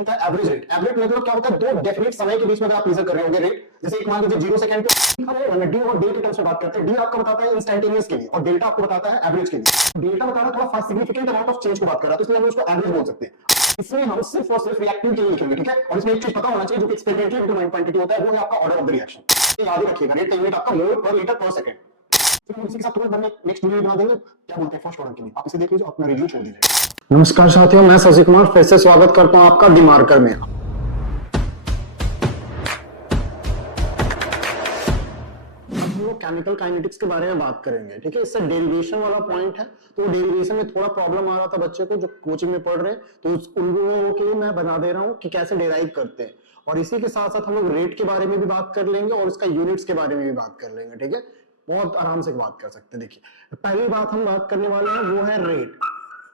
होता है average rate. Average मतलब क्या होता है, दो डेफिनेट समय के बीच में अगर आप मेजर कर रहे होंगे रेट, जैसे एक मान लीजिए 0 सेकंड पे डी और डे के टर्म्स में बात करते हैं। डी आपको बताता है इंस्टेंटेनियस के लिए और डेल्टा आपको बताता है एवरेज के लिए। डेल्टा बता रहा है थोड़ा सिग्निफिकेंट अमाउंट ऑफ चेंज को बात कर रहा है, तो इसलिए हम उसको एवरेज बोल सकते हैं। इसमें हम सिर्फ और सिर्फ रिएक्टिव के लिए लिखेंगे, ठीक है। और इसमें एक चीज पता होना चाहिए जो कि एक्सपेरिमेंटली इनटू टाइम क्वांटिटी होता है, वो है आपका ऑर्डर ऑफ द रिएक्शन। याद ही रखिएगा, रेट का यूनिट आपका मोल पर लीटर पर सेकंड। तो इसी के साथ तुरंत बनने नेक्स्ट वीडियो बना देंगे, क्या बोलते हैं फर्स्ट ऑर्डर के लिए। आप इसे देख लीजिए, अपना रिव्यू छोड़ दीजिए। नमस्कार साथियों, मैं शशि कुमार फिर से स्वागत करता हूं आपका द मार्कर में। केमिकल काइनेटिक्स के बारे में बात करेंगे, ठीक है। इससे डेरिवेशन वाला पॉइंट है, तो डेरिवेशन में थोड़ा प्रॉब्लम आ रहा था बच्चे को जो कोचिंग में पढ़ रहे हैं, तो उन लोगों के लिए मैं बना दे रहा हूं कि कैसे डेराइव करते हैं। और इसी के साथ साथ हम लोग रेट के बारे में भी बात कर लेंगे और इसका यूनिट्स के बारे में भी बात कर लेंगे, ठीक है। बहुत आराम से बात कर सकते हैं। देखिए पहली बात हम बात करने वाले हैं वो है रेट।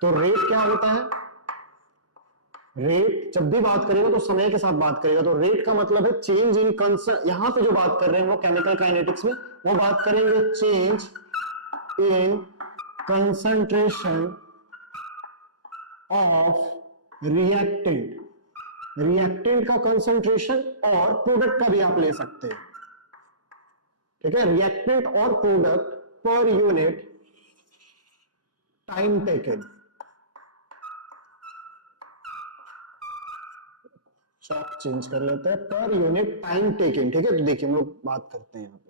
तो रेट क्या होता है, रेट जब भी बात करेगा तो समय के साथ बात करेगा। तो रेट का मतलब है चेंज इन कंसंट्रेशन। यहां पे जो बात कर रहे हैं वो केमिकल काइनेटिक्स में वो बात करेंगे change in concentration of reactant. Reactant का कंसंट्रेशन और प्रोडक्ट का भी आप ले सकते हैं, ठीक है। रिएक्टेंट और product per unit time taken. Shop change कर लेते हैं, पर यूनिट टाइम टेकन, ठीक है। तो देखिए हम लोग बात करते हैं यहाँ पे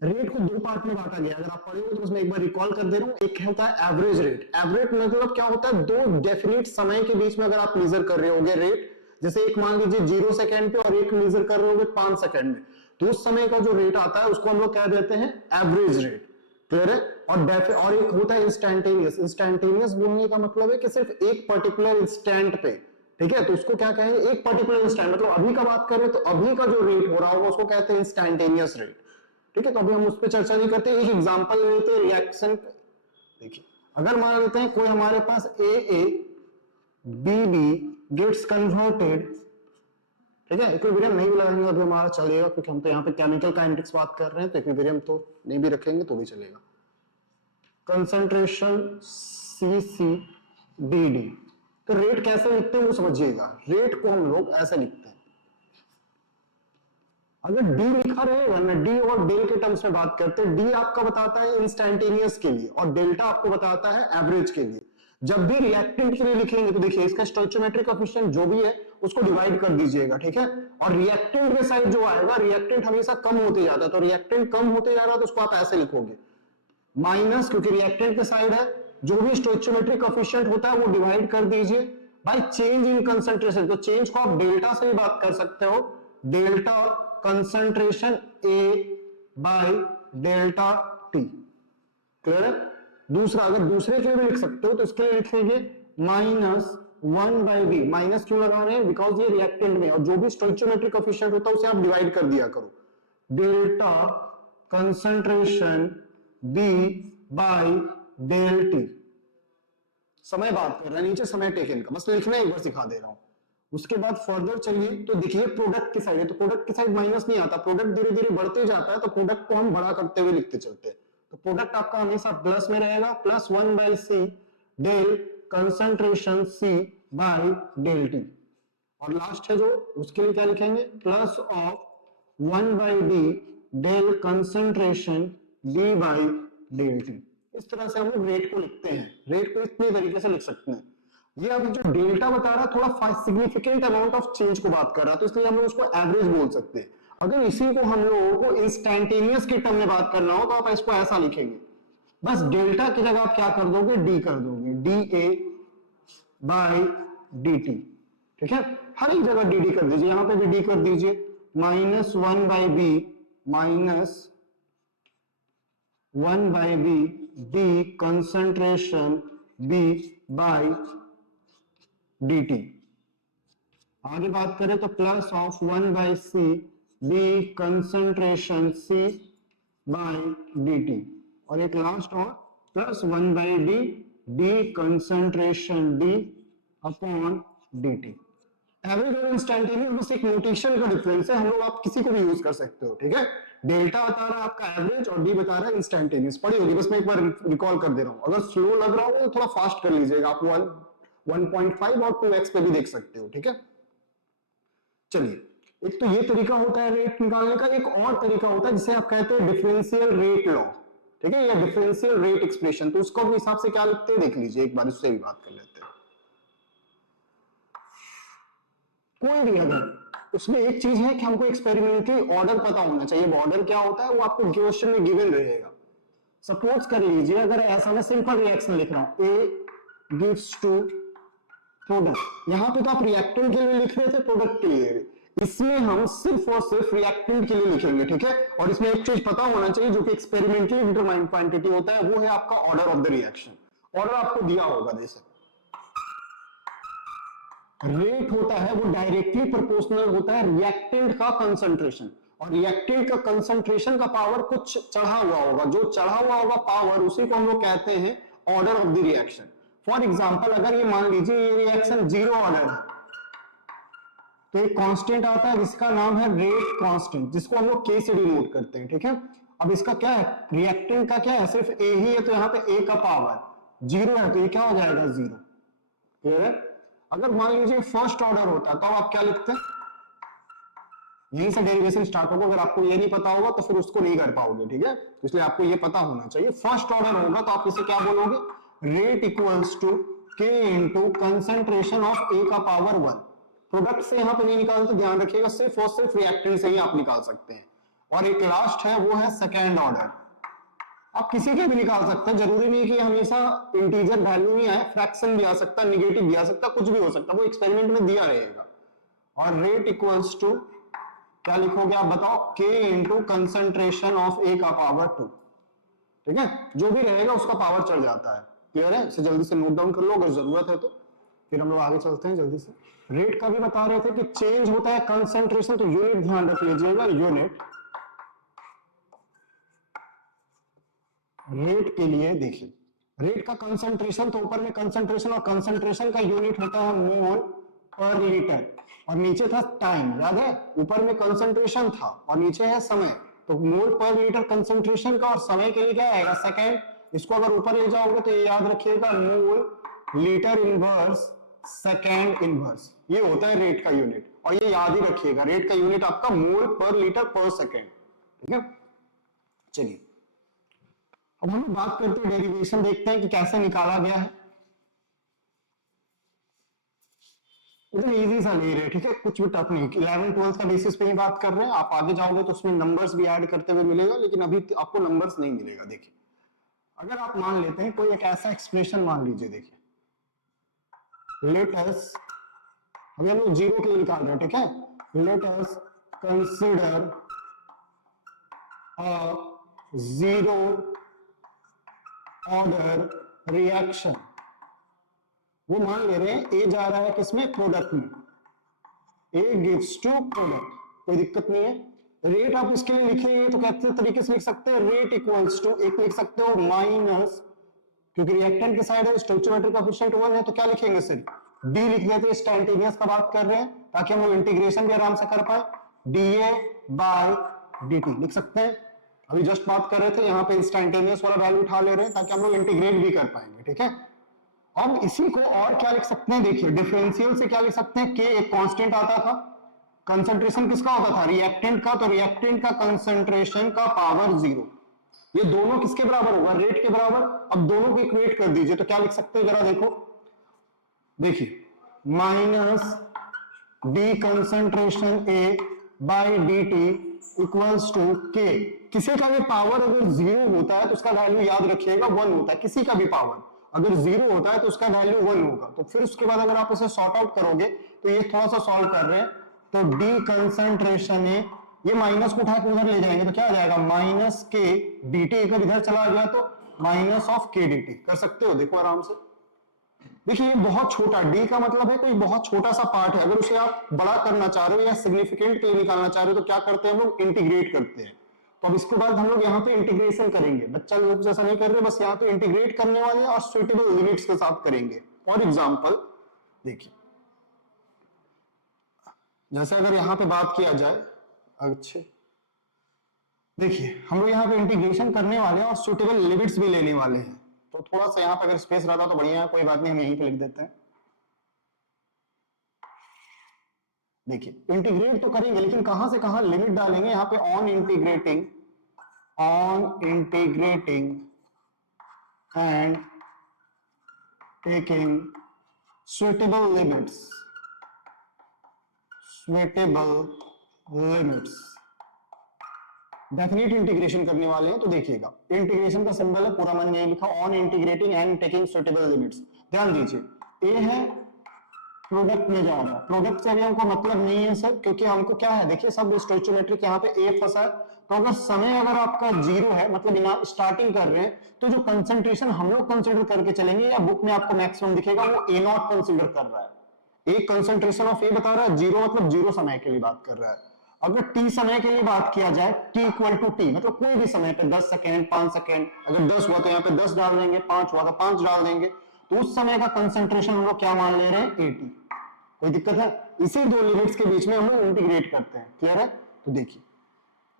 रेट को दो पार्ट में बांटा गया। अगर आप पढ़ेंगे तो उसमें एक बार रिकॉल कर दे रहा हूं। एक होता है एवरेज रेट। एवरेज मतलब क्या होता है, दो डेफिनेट समय के बीच में अगर आप मेजर कर रहे होगे रेट, जैसे एक मान लीजिए 0 सेकंड पे और एक मेजर कर रहे होगे 5 सेकंड में, तो उस समय का जो रेट आता है उसको हम लोग क्या देते हैं, एवरेज रेट। क्लियर है। और एक होता है इंस्टेंटेनियस। इंस्टेंटेनियस बोलने का मतलब है कि सिर्फ एक पर्टिकुलर इंस्टेंट पे, ठीक है। तो उसको क्या कहेंगे, एक पर्टिकुलर इंस्टेंट, मतलब अभी का बात करें तो अभी का जो रेट हो रहा होगा उसको कहते हैं इंस्टेंटेनियस रेट, ठीक है। तो अभी हम उस पर चर्चा नहीं करते। एक एग्जांपल लेते हैं रिएक्शन। देखिए अगर मान लेते हैं कोई हमारे पास ए बी गेट्स कन्वर्टेड, ठीक है। इक्विलिब्रियम नहीं भी लगाएंगे अभी हमारा चलेगा, क्योंकि हम तो यहाँ पे केमिकल काइनेटिक्स बात कर रहे हैं, तो इक्विलिब्रियम तो नहीं भी रखेंगे तो भी चलेगा। Concentration CCDD। तो रेट कैसे लिखते हैं वो समझिएगा। रेट को हम लोग ऐसे लिखते हैं, अगर डी लिखा रहेगा ना, डी और डेल के टर्म्स में बात करते हैं। डी आपका बताता है इंस्टेंटेनियस के लिए और डेल्टा आपको बताता है एवरेज के लिए। जब भी रिएक्टेंट के लिए लिखेंगे तो देखिए इसका स्टोइचियोमेट्रिक कोएफिशिएंट जो भी है उसको डिवाइड कर दीजिएगा, ठीक है। और रिएक्टेंट के साइड जो आएगा, रिएक्टेंट हमेशा कम होते जाता है, तो रिएक्टेंट कम होते जा रहा है तो उसको आप ऐसे लिखोगे माइनस, क्योंकि रिएक्टेंट के साइड है, जो भी स्टोइचियोमेट्रिक कोएफिशिएंट होता है वो डिवाइड कर दीजिए बाय चेंज इन कंसंट्रेशन। तो चेंज को आप डेल्टा से ही बात कर सकते हो, delta concentration A by delta T। Clear है। दूसरा अगर दूसरे के लिए भी लिख सकते हो तो इसके लिए लिखेंगे -1/V। माइनस क्यों लगा रहे हैं, बिकॉज ये रिएक्टेंट में, और जो भी स्टोइचियोमेट्रिक कोएफिशिएंट होता है उसे आप डिवाइड कर दिया करो। Delta concentration B by del T। समय बात कर रहे हैं, नीचे समय टेकन का, बस लिखना एक बार सिखा दे रहा हूं। उसके बाद फर्दर चलिए तो देखिए प्रोडक्ट की साइड है, तो प्रोडक्ट की साइड माइनस नहीं आता, प्रोडक्ट धीरे धीरे बढ़ते जाता है, तो प्रोडक्ट को हम बड़ा करते हुए लिखते चलते हैं। तो प्रोडक्ट आपका हमेशा प्लस में रहेगा, +1/C del concentration C by del T। और लास्ट है जो, उसके लिए क्या लिखेंगे, +1/D del concentration D by del T। इस तरह से हम लोग रेट को लिखते हैं। रेट को इतने तरीके से लिख सकते हैं। ये अब जो डेल्टा बता रहा है थोड़ा सिग्निफिकेंट अमाउंट ऑफ चेंज को बात कर रहा है, तो इसलिए हम लोग उसको एवरेज बोल सकते हैं। अगर इसी को हम लोगों को इंस्टेंटेनियस के टर्म में बात करना हो तो आप इसको ऐसा लिखेंगे, बस डेल्टा की जगह आप क्या कर दोगे, डी कर दोगे, DA बाय DT, ठीक है। हर एक जगह डी कर दीजिए, यहां पे भी डी कर दीजिए, -1/B -1/B D concentration B by dt। आगे बात करें तो +1/C B concentration C by dt। और एक लास्ट और +1/D D concentration D upon dt। Average और इंस्टेंटेनियस बस एक नोटेशन का डिफरेंस है, हम लोग आप किसी को भी यूज कर सकते हो, ठीक है। डेल्टा बता रहा है आपका एवरेज और डी बता रहा है इंस्टेंटेनियस। पढ़ी होगी, बस मैं एक बार रिकॉल कर दे रहा हूं। अगर स्लो लग रहा हो तो थोड़ा फास्ट कर लीजिएगा, आप 1.5 और 2x पे भी देख सकते हो, ठीक है। चलिए, एक तो ये तरीका होता है रेट निकालने का, एक और तरीका होता है जिसे आप कहते हैं डिफरेंशियल रेट लॉ, ठीक है, या डिफरेंशियल रेट एक्सप्रेशन। तो उसको अपने हिसाब से क्या लिखते हैं देख लीजिए एक बार, उससे भी बात कर लेते हैं। कोई भी अगर उसमें एक चीज है कि हमको एक्सपेरिमेंटली ऑर्डर पता होना चाहिए। ऑर्डर क्या होता है वो आपको क्वेश्चन में गिवन रहेगा। सपोज कर लीजिए अगर ऐसा मैं सिंपल रिएक्शन लिख रहा हूं, ए गिव्स टू प्रोडक्ट, यहां पे तो आप रिएक्टेंट के लिए लिख रहे थे, प्रोडक्ट के लिए, इसमें हम सिर्फ और सिर्फ रिएक्टेंट के लिए लिखेंगे, ठीक है। और इसमें एक चीज पता होना चाहिए जो कि एक्सपेरिमेंटली डिटरमाइंड क्वांटिटी होता है, वो है आपका order of the reaction. Order आपको दिया होगा, जैसे रेट होता है वो डायरेक्टली प्रोपोर्शनल होता है रिएक्टेंट का कंसंट्रेशन, और रिएक्टेंट का कंसंट्रेशन का पावर कुछ चढ़ा हुआ होगा, जो चढ़ा हुआ होगा पावर उसी को हम लोग कहते हैं order of the reaction. For example अगर ये मान लीजिए ये रिएक्शन जीरो ऑर्डर है, तो एक कांस्टेंट आता है जिसका नाम है रेट कांस्टेंट, जिसको हम लोग के से डिनोट करते हैं, ठीक है। अब इसका क्या है, रिएक्टेंट का क्या है, सिर्फ ए ही है, तो यहाँ पे ए का पावर जीरो है, तो ये क्या हो जाएगा, जीरो। क्लियर है। अगर मान लीजिए फर्स्ट ऑर्डर होता तो आप क्या लिखते हैं, यहीं से डेरिवेशन स्टार्ट होगा। अगर आपको ये नहीं पता होगा तो फिर उसको नहीं कर पाओगे, ठीक है। इसलिए आपको ये पता होना चाहिए। फर्स्ट ऑर्डर होगा तो आप इसे क्या बोलोगे, रेट इक्वल्स टू के इंटू कंसंट्रेशन ऑफ ए का पावर 1। प्रोडक्ट से यहां पे नहीं निकालते, ध्यान रखिएगा, सिर्फ और सिर्फ रिएक्टेंट से ही आप निकाल सकते हैं। और एक लास्ट है वो है सेकेंड ऑर्डर, आप किसी के भी निकाल सकते हैं, जरूरी नहीं कि हमेशा इंटीजर वैल्यू ही आए, फ्रैक्शन भी आ सकता है, निगेटिव भी आ सकता है, कुछ भी हो सकता है, वो एक्सपेरिमेंट में दिया रहेगा। और रेट इक्वल्स टू क्या लिखोगे आप बताओ, के इंटू कंसंट्रेशन ऑफ ए का पावर 2, ठीक है। जो भी रहेगा उसका पावर चढ़ जाता है। क्लियर है। इसे जल्दी से नोट डाउन कर लो अगर जरूरत है तो, फिर हम लोग आगे चलते हैं जल्दी से। रेट का भी बता रहे थे कि चेंज होता है कंसंट्रेशन, तो यूनिट ध्यान रख लीजिएगा, यूनिट रेट के लिए देखिए, रेट का कंसंट्रेशन तो ऊपर में कंसंट्रेशन, और कंसंट्रेशन का यूनिट होता है मोल पर लीटर, और नीचे था टाइम, याद है, ऊपर में कंसंट्रेशन था और नीचे है समय, तो मोल पर लीटर कंसंट्रेशन का, और समय के लिए क्या आएगा, सेकेंड। इसको अगर ऊपर ले जाओगे तो ये याद रखिएगा, mole litre inverse second inverse, ये होता है रेट का यूनिट। और ये याद ही रखिएगा, रेट का यूनिट आपका मोल पर लीटर पर सेकेंड, ठीक है। चलिए अब हम बात करते हैं डेरिवेशन, देखते हैं कि कैसे निकाला गया है। एकदम इजी सा ले रहे हैं, ठीक है, कुछ भी टफ नहीं। 11 12 का बेसिस पे ही बात कर रहे हैं, आप आगे जाओगे तो उसमें नंबर्स भी ऐड करते हुए मिलेगा, लेकिन अभी आपको नंबर्स नहीं मिलेगा। देखिए अगर आप मान लेते हैं कोई एक ऐसा एक्सप्रेशन मान लीजिए, देखिए लेट अस, अभी हम लोग जीरो के लिए निकाल रहे हैं, ठीक है। Let us consider a zero order reaction. वो मान ले रहे हैं ए जा रहा है किसमें, प्रोडक्ट में, ए गिव्स टू प्रोडक्ट, कोई दिक्कत नहीं है। रेट आप इसके लिए लिखेंगे तो कैसे तरीके से लिख सकते हैं, रेट इक्वल्स टू, एक लिख सकते हो माइनस, क्योंकि रिएक्टेंट की साइड है, स्टोइचोमेट्रिक कोएफिशिएंट 1 है, तो क्या लिखेंगे सिर्फ डी लिख देते हैं, इंस्टैन्टेनियस का बात कर रहे हैं, ताकि हम लोग इंटीग्रेशन भी आराम से कर पाए, डीए बाय डीटी लिख सकते हैं। अभी जस्ट बात कर रहे थे, यहाँ पे इंस्टैन्टेनियस वाला वैल्यू उठा ले रहे हैं ताकि हम लोग इंटीग्रेट भी कर पाएंगे, ठीक है। अब इसी को और क्या लिख सकते हैं, देखिए डिफरेंशियल से क्या लिख सकते हैं, के एक कांस्टेंट आता था, कंसंट्रेशन किसका होता था, रिएक्टेंट का, तो रिएक्टेंट का कंसंट्रेशन का पावर 0, ये दोनों किसके बराबर होगा, रेट के बराबर। अब दोनों को इक्वेट कर दीजिए तो क्या लिख सकते हैं, जरा देखो, देखिए minus D concentration A by D T equals to K. किसी का भी पावर अगर 0 होता है तो उसका वैल्यू याद रखिएगा 1 होता है, किसी का भी पावर अगर 0 होता है तो उसका वैल्यू 1 होगा। तो फिर उसके बाद अगर आप इसे सॉर्ट आउट करोगे, तो ये थोड़ा सा सॉल्व कर रहे हैं, तो डी कंसंट्रेशन ए, ये माइनस को उठा के उधर ले जाएंगे तो क्या आ जाएगा, माइनस के डी टी, अगर इधर चला गया तो माइनस ऑफ के डी टी, कर सकते हो, देखो आराम से। देखिए ये बहुत छोटा, डी का मतलब है कोई बहुत छोटा सा पार्ट है, अगर उसे आप बड़ा करना चाह रहे हो या सिग्निफिकेंट के लिए निकालना चाह रहे हो तो क्या करते हैं हम लोग, इंटीग्रेट करते हैं। तो अब इसके बाद हम लोग यहाँ पे इंटीग्रेशन करेंगे, बच्चा लोग जैसा नहीं कर रहे, बस यहाँ पे इंटीग्रेट करने वाले और सुइटेबल लिमिट्स के साथ करेंगे। फॉर एग्जांपल देखिए, जैसे अगर यहाँ पे बात किया जाए, अच्छे देखिए हम लोग यहाँ पे इंटीग्रेशन करने वाले हैं और सुइटेबल लिमिट्स भी लेने वाले हैं, तो थोड़ा सा यहाँ पे अगर स्पेस रहता तो बढ़िया है, कोई बात नहीं, हम यहीं पे लिख देते हैं। देखिए इंटीग्रेट तो करेंगे लेकिन कहां से कहां लिमिट डालेंगे, यहाँ पे on integrating and taking suitable limits definite integration करने वाले हैं। तो देखिएगा इंटीग्रेशन का सिंबल है, पूरा मैंने यही लिखा, on integrating and taking suitable limits. ध्यान दीजिए, ए है प्रोडक्ट में जा रहा है, प्रोडक्ट से भी हमको मतलब नहीं है सर, क्योंकि हमको क्या है, देखिए सब स्टोइचोमेट्रिक, यहाँ पे ए फंसा है, तो अगर समय अगर आपका जीरो है, मतलब स्टार्टिंग कर रहे हैं, तो जो कंसंट्रेशन हम लोग कंसिडर करके चलेंगे या बुक में आपको मैक्सिमम दिखेगा वो ए नॉट कंसिडर कर रहा है। एक कंसंट्रेशन ऑफ ए बता रहा है, जीरो मतलब जीरो समय के लिए बात कर रहा है। अगर टी समय के लिए बात किया जाए, टी इक्वल टू टी, मतलब कोई भी समय पे 10 सेकेंड 5 सेकेंड, अगर 10 हुआ तो यहाँ पे 10 डाल देंगे, 5 हुआ तो 5 डाल देंगे, तो उस समय का कंसंट्रेशन हम लोग क्या मान ले रहे हैं, 80। कोई दिक्कत है? इसी दो लिमिट्स के बीच में हम लोग इंटीग्रेट करते हैं। क्लियर है? तो देखिए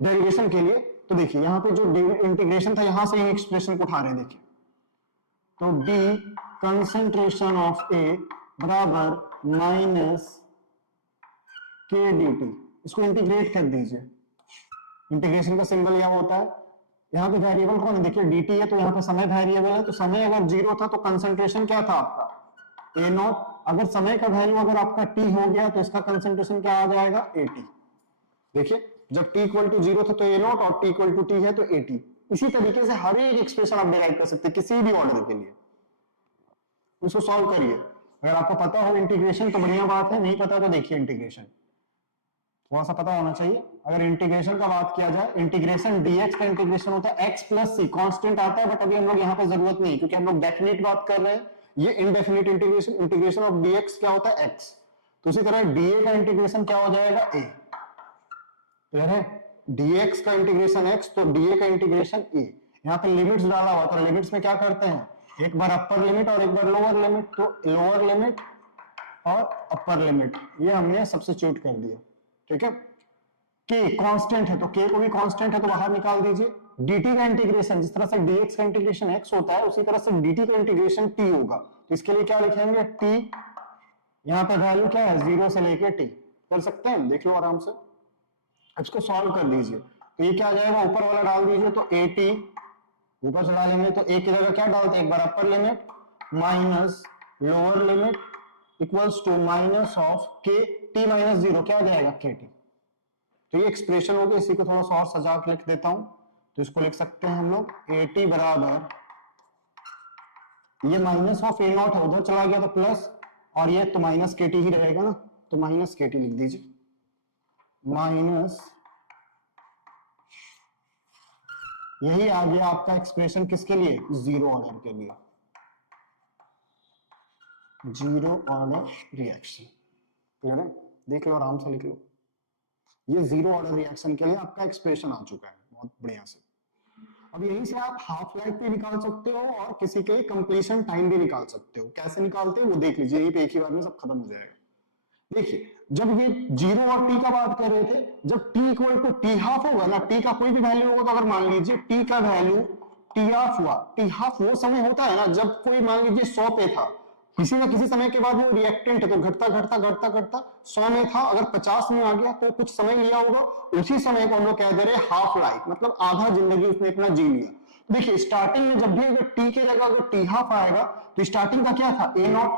डेरिवेशन के लिए, तो देखिए यहाँ पे जो इंटीग्रेशन था, यहां से एक्सप्रेशन को उठा रहे हैं, देखिए तो डी कंसंट्रेशन ऑफ ए बराबर माइनस के डी टी, इसको इंटीग्रेट कर दीजिए। इंटीग्रेशन का सिंबल यह होता है, यहाँ पे वेरिएबल कौन है, देखिए dt है, तो यहाँ पे समय वेरिएबल है, तो समय अगर जीरो था तो कंसंट्रेशन क्या था आपका ए नॉट, अगर समय का वैल्यू अगर आपका t हो गया तो इसका कंसंट्रेशन क्या आ जाएगा 80। देखिए जब t इक्वल टू जीरो था तो ए नॉट और t इक्वल टू t है तो 80। इसी तरीके से हर एक एक्सप्रेशन आप डिराइव कर सकते हैं किसी भी ऑर्डर के लिए। उसको सॉल्व करिए, अगर आपको पता हो इंटीग्रेशन तो बढ़िया बात है, नहीं पता तो देखिए इंटीग्रेशन थोड़ा सा पता होना चाहिए। अगर इंटीग्रेशन का बात किया जाए, इंटीग्रेशन dx का इंटीग्रेशन होता है x प्लस सी, कांस्टेंट आता है, बट अभी हम लोग यहाँ पे जरूरत नहीं क्योंकि हम लोग डेफिनेट बात कर रहे हैं। ये indefinite integration, integration of dx क्या होता है x, तो उसी तरह dA का इंटीग्रेशन क्या हो जाएगा a। क्लियर है? dx का इंटीग्रेशन x तो dA का इंटीग्रेशन a। यहाँ पे लिमिट्स डाला हुआ, तो लिमिट्स में क्या करते हैं, एक बार अपर लिमिट और एक बार लोअर लिमिट, तो लोअर लिमिट और अपर लिमिट ये हमने सब्स्टिट्यूट कर दिया। ठीक है? k कांस्टेंट है तो k को भी कांस्टेंट है तो बाहर निकाल दीजिए। dt का इंटीग्रेशन जिस तरह से dx का इंटीग्रेशन x होता है उसी तरह से dt का इंटीग्रेशन t होगा, तो इसके लिए क्या लिखेंगे t, यहाँ पे वैल्यू क्या है 0 से लेके t, कर सकते हैं, देख लो आराम से। इसको सॉल्व कर दीजिए, तो ये क्या आ जाएगा, ऊपर वाला डाल दीजिए, तो at ऊपर से डालेंगे तो a की जगह क्या डालते हैं, एक बार upper limit minus lower limit equals to minus of k t minus 0 क्या आ जाएगा kt। तो ये एक्सप्रेशन हो गया, इसी को थोड़ा सा और सजा के लिख देता हूं, तो इसको लिख सकते हैं हम लोग at बराबर, ये माइनस ऑफ ए नॉट है उधर चला गया तो प्लस, और ये तो माइनस kt ही रहेगा ना, तो माइनस kt लिख दीजिए, माइनस, यही आ गया आपका एक्सप्रेशन किसके लिए, जीरो ऑर्डर के लिए, जीरो ऑर्डर रिएक्शन। क्लियर है? देख लो आराम से लिख लो, ये जीरो ऑर्डर रिएक्शन के लिए आपका एक्सप्रेशन आ चुका है, बहुत बढ़िया से। अब यहीं से आप हाफ लाइफ भी निकाल सकते हो और किसी के कंप्लीशन टाइम भी निकाल सकते हो। कैसे निकालते हो वो देख लीजिए, यहीं पे एक ही बार में सब खत्म हो जाएगा। देखिए जब ये जीरो और टी का बात कर रहे थे, जब T equal to T half होगा ना, टी का कोई भी वैल्यू होगा, तो अगर मान लीजिए टी का वैल्यू टी हाफ हुआ, टी हाफ वो समय होता है ना जब कोई मान लीजिए 100 पे था, किसी न किसी समय के बाद वो रिएक्टेंट है तो घटता घटता घटता घटता 100 में था, अगर 50 में आ गया तो कुछ समय लिया होगा, उसी समय को हम लोग कह दे रहे हाफ लाइफ, मतलब आधा जिंदगी उसने इतना जी लिया। देखिए स्टार्टिंग में जब भी अगर टी के जगह अगर टी हाफ आएगा तो स्टार्टिंग का क्या था ए नॉट,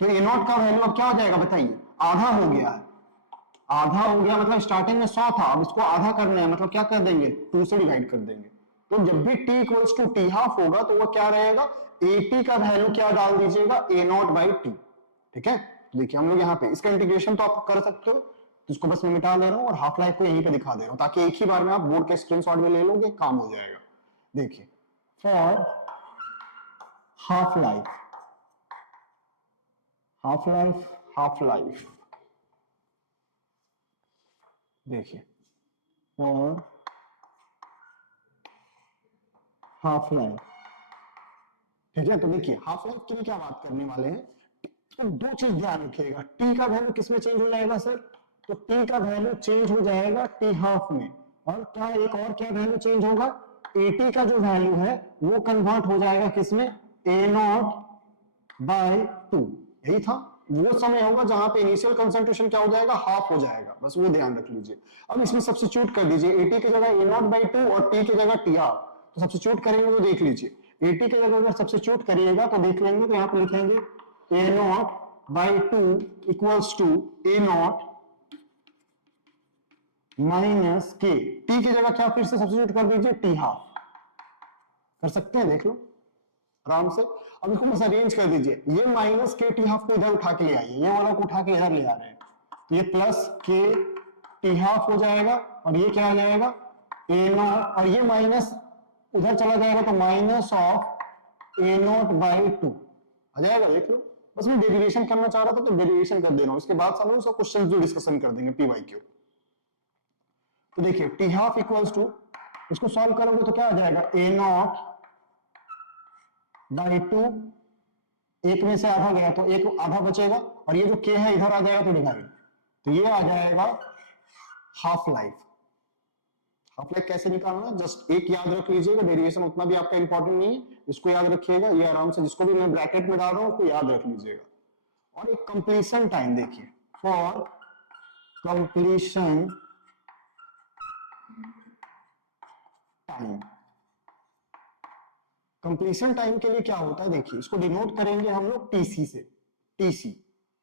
तो ए नॉट का वैल्यू अब क्या हो जाएगा बताइए, आधा हो गया है, आधा हो गया, मतलब स्टार्टिंग में 100 था, अब इसको आधा करना है, मतलब क्या कर देंगे 2 से डिवाइड कर देंगे। तो जब भी t equals to T half होगा तो वो क्या रहेगा, at का वैल्यू क्या डाल दीजिएगा a नॉट बाई टी। ठीक है? देखिए हम लोग यहाँ पे इसका इंटीग्रेशन तो आप कर सकते हो, तो इसको बस मैं मिटा दे रहा हूँ और हाफ लाइफ को यहीं पे दिखा दे रहा हूँ, ताकि एक ही बार में आप बोर्ड के स्क्रीनशॉट में ले लोगे, काम हो जाएगा। देखिए for half life, half life, half life, देखिए और हाफ लाइफ। ठीक है? तो देखिए हाफ लाइफ के लिए क्या बात करने वाले हैं, तो दो चीज ध्यान रखिएगा, टी का वैल्यू किसमें चेंज हो जाएगा सर, तो टी का वैल्यू चेंज हो जाएगा टी हाफ में, और क्या एक और क्या वैल्यू चेंज होगा, एटी का जो वैल्यू है वो कन्वर्ट हो जाएगा किसमें, ए नॉट बाय 2, यही था। वो समय होगा जहां पे इनिशियल कंसंट्रेशन क्या हो जाएगा, हाफ हो जाएगा, बस वो ध्यान रख लीजिए। अब इसमें सब्स्टिट्यूट कर दीजिए, एटी की जगह A0/2 और टी की जगह टी हाफ, तो सब्स्टिट्यूट करेंगे तो देख लीजिए, एटी की जगह अगर सब्स्टिट्यूट करिएगा तो देख लेंगे, तो यहाँ पे लिखेंगे A0/2 equals to A0 minus K, T की जगह क्या फिर से सब्स्टिट्यूट कर दीजिए, टी हाफ। कर सकते हैं, देख लो आराम से। अब इसको बस अरेंज कर दीजिए, ये माइनस के टी हाफ को इधर उठा के ले आइए, ये वाला को उठा के इधर ले आ रहे हैं, तो ये प्लस के टी हाफ हो जाएगा, और ये क्या आ जाएगा A0, और ये माइनस उधर चला जाएगा तो माइनस ऑफ A0/2 आ जाएगा, देख लो। बस मैं डेरिवेशन करना चाह रहा था तो डेरिवेशन कर दे रहा हूं, इसके बाद सब लोग सब क्वेश्चन जो डिस्कशन कर देंगे PYQ। तो देखिए टी हाफ इक्वल्स टू, इसको सॉल्व करोगे तो क्या आ जाएगा A0/2, एक में से आधा गया तो एक आधा बचेगा, और ये जो k है इधर आ जाएगा तो डिवाइड, तो ये आ जाएगा हाफ लाइफ। हाफ लाइफ कैसे निकालना, जस्ट एक याद रख लीजिएगा, डेरिवेशन उतना भी आपका इंपॉर्टेंट नहीं है, इसको याद रखिएगा, ये आराम से जिसको भी मैं ब्रैकेट में डाल रहा हूं उसको याद रख लीजिएगा। और एक कंप्लीशन टाइम देखिए, for completion time, completion time के लिए क्या होता है देखिए, इसको डिनोट करेंगे हम लोग टीसी से, टीसी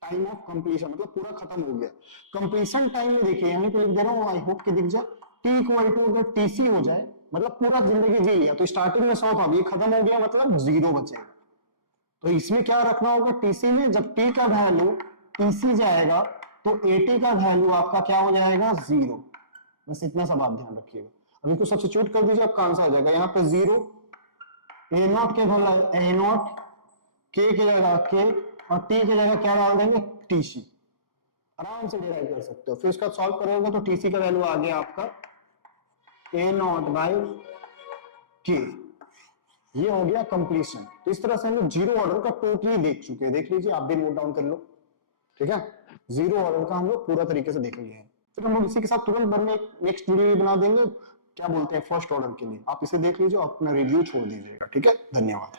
टाइम ऑफ कंप्लीशन, मतलब पूरा खत्म हो गया। कंप्लीशन टाइम में देखिए यहीं पे लिख दे रहा हूं, आई होप कि दिख जाए, टी इक्वल टू अगर टीसी हो जाए मतलब पूरा जिंदगी जी लिया, तो स्टार्टिंग में 100 था, ये खत्म हो गया मतलब 0 बचेगा। तो इसमें क्या रखना होगा टीसी में, जब टी का वैल्यू टीसी जाएगा तो एटी का वैल्यू आपका क्या हो जाएगा 0, बस इतना सब आप ध्यान रखिएगा। अब इसको सब्स्टिट्यूट कर दीजिए, आपका आंसर आ जाएगा यहाँ पे 0, A0 के बदला A0, के की जगह के, और टी की जगह क्या डाल देंगे टीसी, आराम से डिराइव कर सकते हो। फिर उसका सॉल्व करोगे तो टीसी का वैल्यू आ गया आपका A0/k, ये हो गया कंप्लीशन। तो इस तरह से हम लोग जीरो ऑर्डर का टोटली देख चुके हैं, देख लीजिए, आप भी नोट डाउन कर लो, ठीक है। जीरो ऑर्डर का हम लोग पूरा तरीके से देख लिए हैं। फिर हम लोग इसी के साथ तुरंत बनने नेक्स्ट वीडियो बना देंगे, क्या बोलते हैं फर्स्ट ऑर्डर के लिए, आप इसे देख लीजिए और अपना रिव्यू छोड़ दीजिएगा, ठीक है। धन्यवाद।